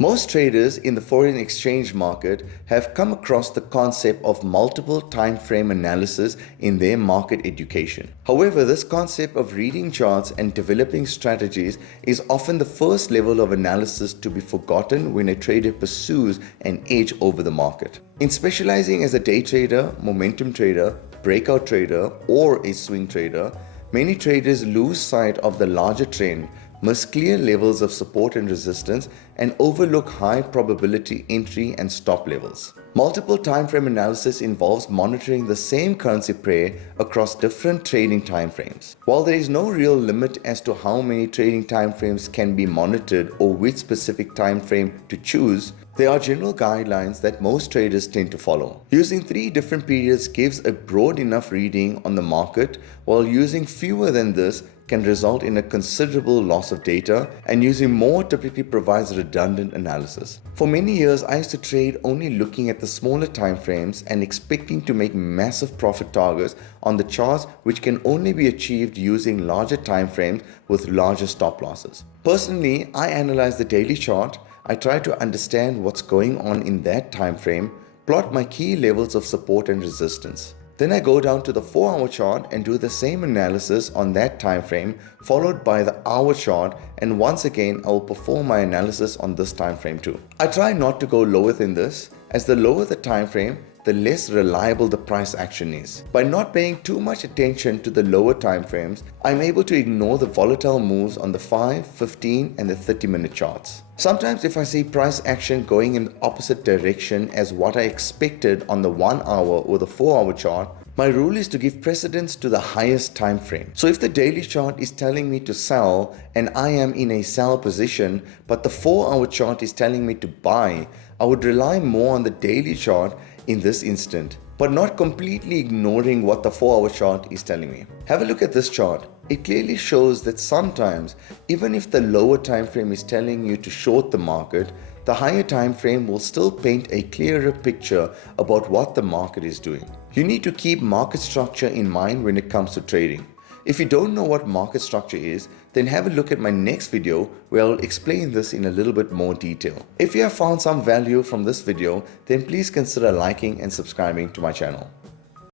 Most traders in the foreign exchange market have come across the concept of multiple time frame analysis in their market education. However, this concept of reading charts and developing strategies is often the first level of analysis to be forgotten when a trader pursues an edge over the market. In specializing as a day trader, momentum trader, breakout trader, or a swing trader, many traders lose sight of the larger trend, miss clear levels of support and resistance, and overlook high probability entry and stop levels. Multiple time frame analysis involves monitoring the same currency pair across different trading time frames. While there is no real limit as to how many trading time frames can be monitored or which specific time frame to choose, there are general guidelines that most traders tend to follow. Using 3 different periods gives a broad enough reading on the market, while using fewer than this can result in a considerable loss of data, and using more typically provides redundant analysis. For many years, I used to trade only looking at the smaller time frames and expecting to make massive profit targets on the charts, which can only be achieved using larger time frames with larger stop losses. Personally, I analyze the daily chart. I try to understand what's going on in that time frame, plot my key levels of support and resistance. Then I go down to the 4-hour chart and do the same analysis on that time frame, followed by the hour chart, and once again I will perform my analysis on this time frame too. I try not to go lower than this, as the lower the time frame, the less reliable the price action is. By not paying too much attention to the lower time frames, I'm able to ignore the volatile moves on the 5, 15 and the 30-minute charts. Sometimes if I see price action going in the opposite direction as what I expected on the 1-hour or the 4-hour chart, my rule is to give precedence to the highest time frame. So if the daily chart is telling me to sell and I am in a sell position, but the 4-hour chart is telling me to buy, I would rely more on the daily chart in this instant, but not completely ignoring what the 4-hour chart is telling me. Have a look at this chart. It clearly shows that sometimes, even if the lower time frame is telling you to short the market, the higher time frame will still paint a clearer picture about what the market is doing. You need to keep market structure in mind when it comes to trading. If you don't know what market structure is, then have a look at my next video where I'll explain this in a little bit more detail. If you have found some value from this video, then please consider liking and subscribing to my channel.